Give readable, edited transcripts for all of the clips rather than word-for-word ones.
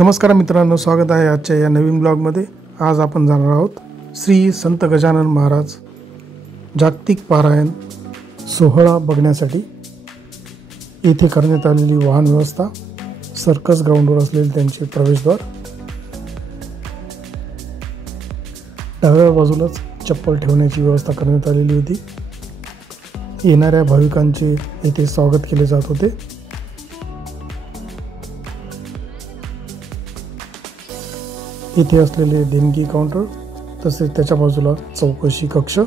नमस्कार मित्रांनो, स्वागत आहे आजच्या या नवीन ब्लॉगमध्ये। आज आपण जाणार आहोत श्री संत गजानन महाराज जागतिक पारायण सोहळा बघण्यासाठी। येथे करण्यात आलेली वाहन व्यवस्था, सर्कस ग्राउंडवर असलेले त्यांचे प्रवेशद्वार, डाव्या बाजूलाच चप्पल ठेवण्याची व्यवस्था करण्यात आलेली होती। येणाऱ्या भाविकांचे येथे स्वागत केले जात होते। इथे असलेले देणगी काउंटर, तसेच त्याच्या बाजूला चौकशी कक्ष।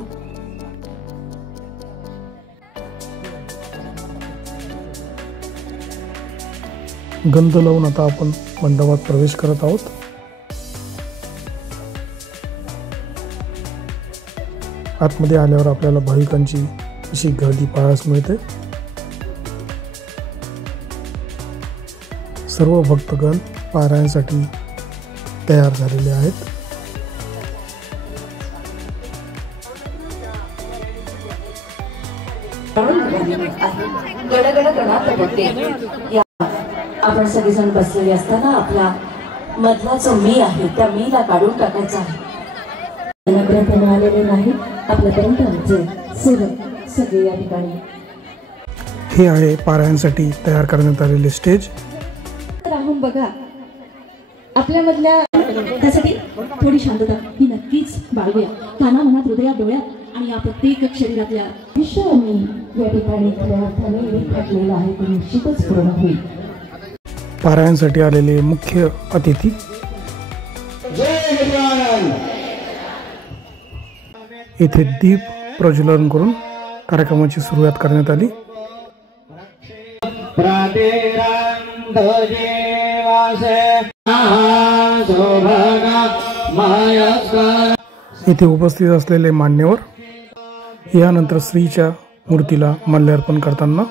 गंध लावून आता आपण मंडपात प्रवेश करत आहोत। आतमध्ये आल्यावर आपल्याला भाविकांची अशी गर्दी पाहायला मिळते। सर्व भक्तगण पारायणासाठी तयार झालेले आहेत। आपण सगळेजण बसलेले असताना आपला मधला जो मी आहे त्या मीला काढून टाकायचा आहे। नगरात आलेले नाही आपल्यापर्यंत आमचे सेवक सगळे या ठिकाणी। हे आहे पारायणासाठी तयार करण्यात आलेले स्टेज। राहून बघा आपल्यामधल्या, त्यासाठी थोडी शांतता ही नक्कीच बाळगूया। काना मनात, हृदयात, डोळ्यात आणि या प्रत्येक शरीरातल्या विश्वानी या ठिकाणी खऱ्या अर्थाने घडलेला आहे ते निश्चितच पूर्ण होईल। पारायणासाठी आलेले मुख्य अतिथी येथे दीप प्रज्वलन करून कार्यक्रमाची सुरुवात करण्यात आली। येथे उपस्थित असलेले मान्यवर यानंतर श्रीच्या मूर्तीला माल्यार्पण करताना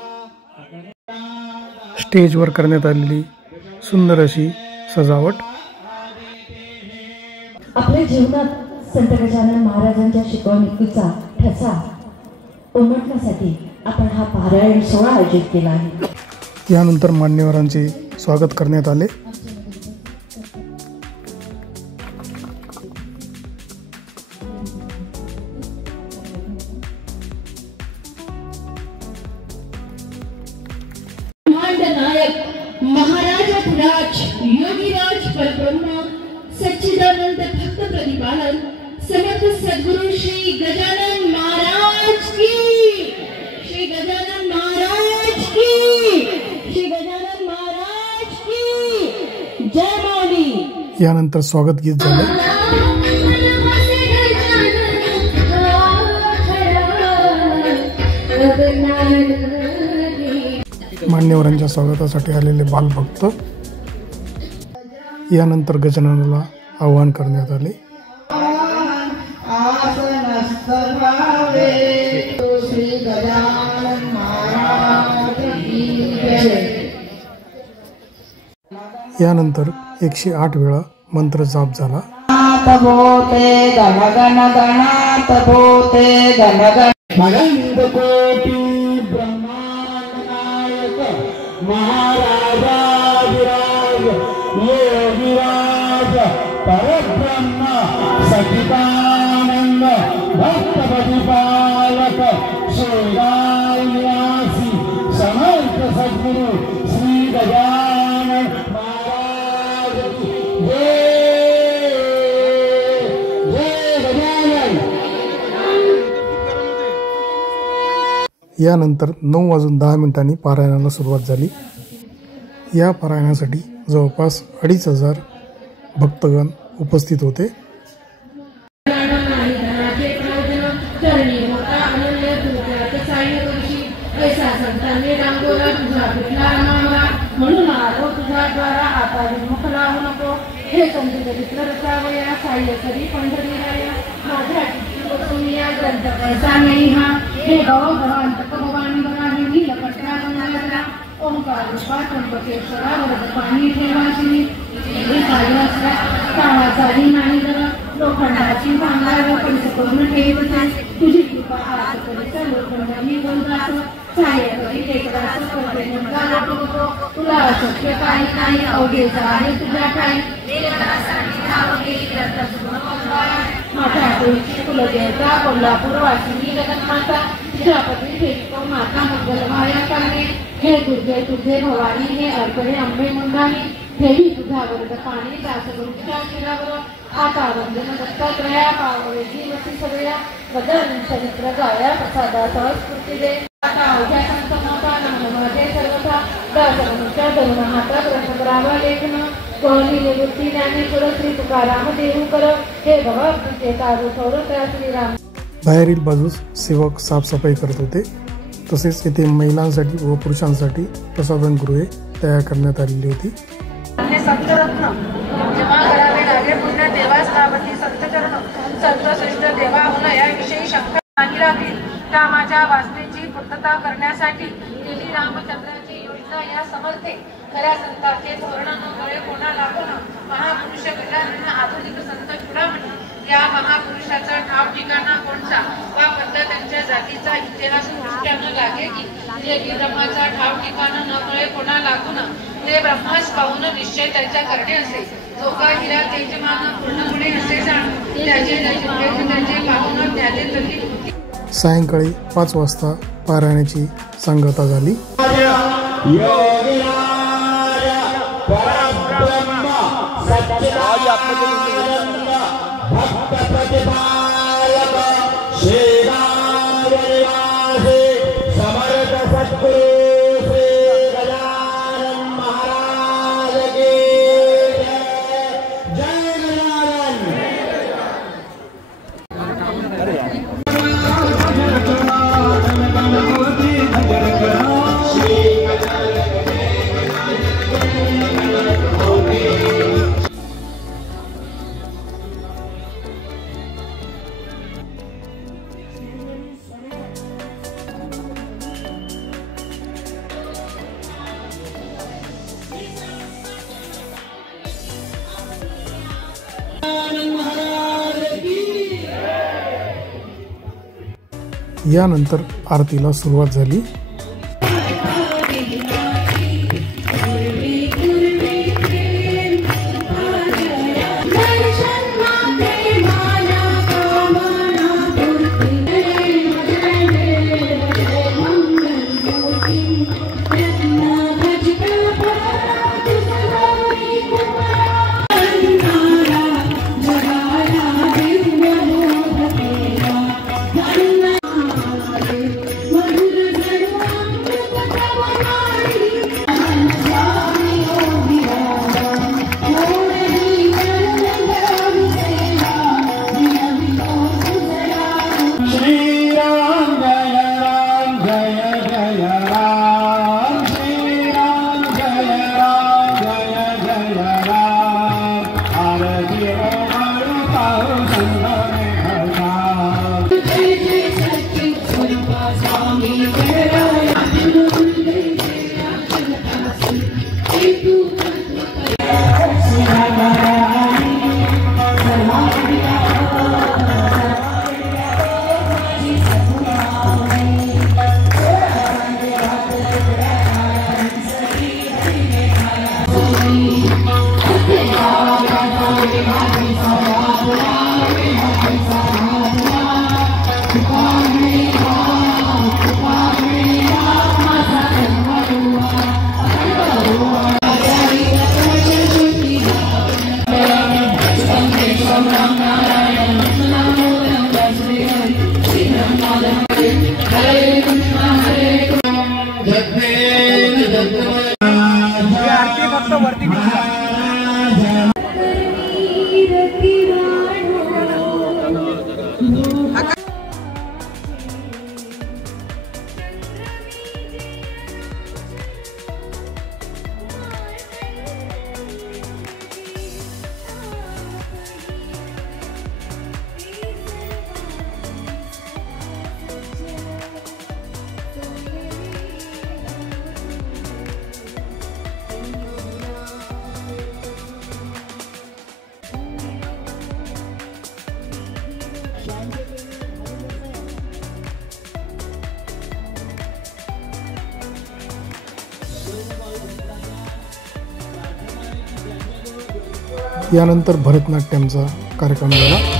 स्टेजवर करण्यात आलेली सुंदर अशी सजावट। आपल्या जीवनात संत गजानन महाराजांच्या शिकवणुकीचा ठसा उमटण्यासाठी आपण हा पारायण सोहळा आयोजित केला आहे। यानंतर मान्यवरांचे स्वागत करण्यात आले। नायक महाराज योगीराज परब्रह्म सच्चिदानंद भक्त प्रतिपालन समर्थ सद्गुरु श्री गजानन महाराज की, श्री गजानन महाराज की, श्री गजानन महाराज की जय माऊली। यानंतर स्वागत गीत झाले। मान्यवरांच्या स्वागतासाठी आलेले बालभक्त। यानंतर गजाननाला आवाहन करण्यात आले। यानंतर 108 वेळा मंत्र जाप झाला। महाराजाधिराज योगीराज परब्रह्म सच्चिदानंद भक्त प्रतिपालक श्रीनिवासी समर्थ सद्गुरु श्री गजानन महाराज की जय, जय गजानन। यानंतर 9:10 पारायणाला सुरुवात झाली। या पारायणासाठी जवळपास 2,500 भक्तगण उपस्थित होते। ओंकार रूपात त्र्यंबकेश्वरा वरद पाणी ठेवाशी काळाचाही नाही जरा लोखंडाची भांगार पैसे करून ठेवते तुझी कृपा आज करीत लोखंड मी बोलतो छाये तुला शक्य काही नाही अवघेच आहे तुझ्या ठाई माझ्या आठवणीची कुलदेवता कोल्हापूर वाशिनी जगन्माता तुझ्यापती फेको माता मंगलमाया करणे हे दुर्गे तुझे भवानी हे अर्पणे अंबे मुंडानी ठेवी तुझा वर्ग पाणी दासगुरूच्या शिरावर आता वंदन दत्तात्रया पावळे जीवती सगळ्या बदल चरित्र गाया प्रसादा सहस्कृती दे आता अवघ्या संत मोठा नमनमते सर्वथा दासगुरूच्या तरुण हातात रसग्रावा लेखन कोहली निवृत्ती ज्ञानेश्वर श्री तुकाराम देऊकर हे भगवतीचे कारू सौरत्या श्रीराम. बाहेरील बाजूस सेवक साफसफाई करत होते. तसेच येथे महिलांसाठी व पुरुषांसाठी प्रसाधनगृहे तयार करण्यात आलेली होती. संतरत्न जेव्हा करावे लागे पुण्य देवास नावती संतचरण संतश्रेष्ठ देवा होणं याविषयी शंका नाही लागली. त्या माझ्या वासनेची पूर्तता करण्यासाठी केली रामचंद्राची योजना या समर्थे खऱ्या संतांचे धोरण नमुळे कोणा लागून महापुरुष गजानन आधुनिक संत चुडामणी या महापुरुषाचा ठाव ठिकाणा कोणता वा पद्धत त्यांच्या जातीचा इतिहास दृष्ट्यानं लागे की जे की ब्रह्माचा ठाव ठिकाणा न कळे कोणा लागून ते ब्रह्मास पाहून निश्चय त्याच्या करणे असे. जो का हिरा तेजमान पूर्णपणे असे जाण त्याचे पाहून त्याचे तरी. सायंकाळी 5 वाजता पारायणाची सांगता झाली. यानंतर आरतीला सुरुवात झाली. यानंतर भरतनाट्यमचा कार्यक्रम झाला.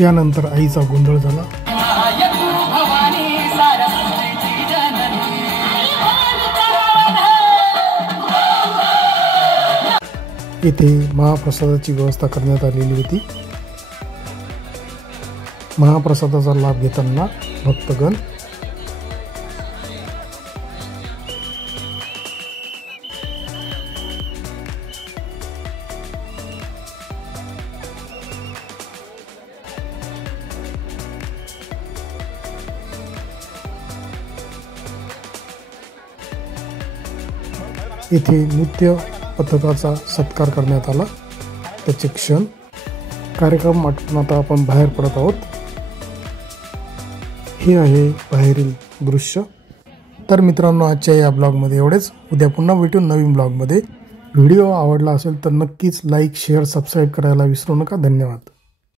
यानंतर आईचा गोंधळ झाला. येथे महाप्रसादाची व्यवस्था करण्यात आलेली होती. महाप्रसादाचा लाभ घेताना भक्तगण येथे नृत्य पथकाचा सत्कार करण्यात आला. त्याचे क्षण कार्यक्रम आटोपून आता आपण बाहेर पडत आहोत. हे आहे बाहेरील दृश्य. तर मित्रांनो, आजच्या या ब्लॉगमध्ये एवढेच. उद्या पुन्हा भेटू नवीन ब्लॉगमध्ये. व्हिडिओ आवडला असेल तर नक्कीच लाईक, शेअर, सबस्क्राईब करायला विसरू नका. धन्यवाद.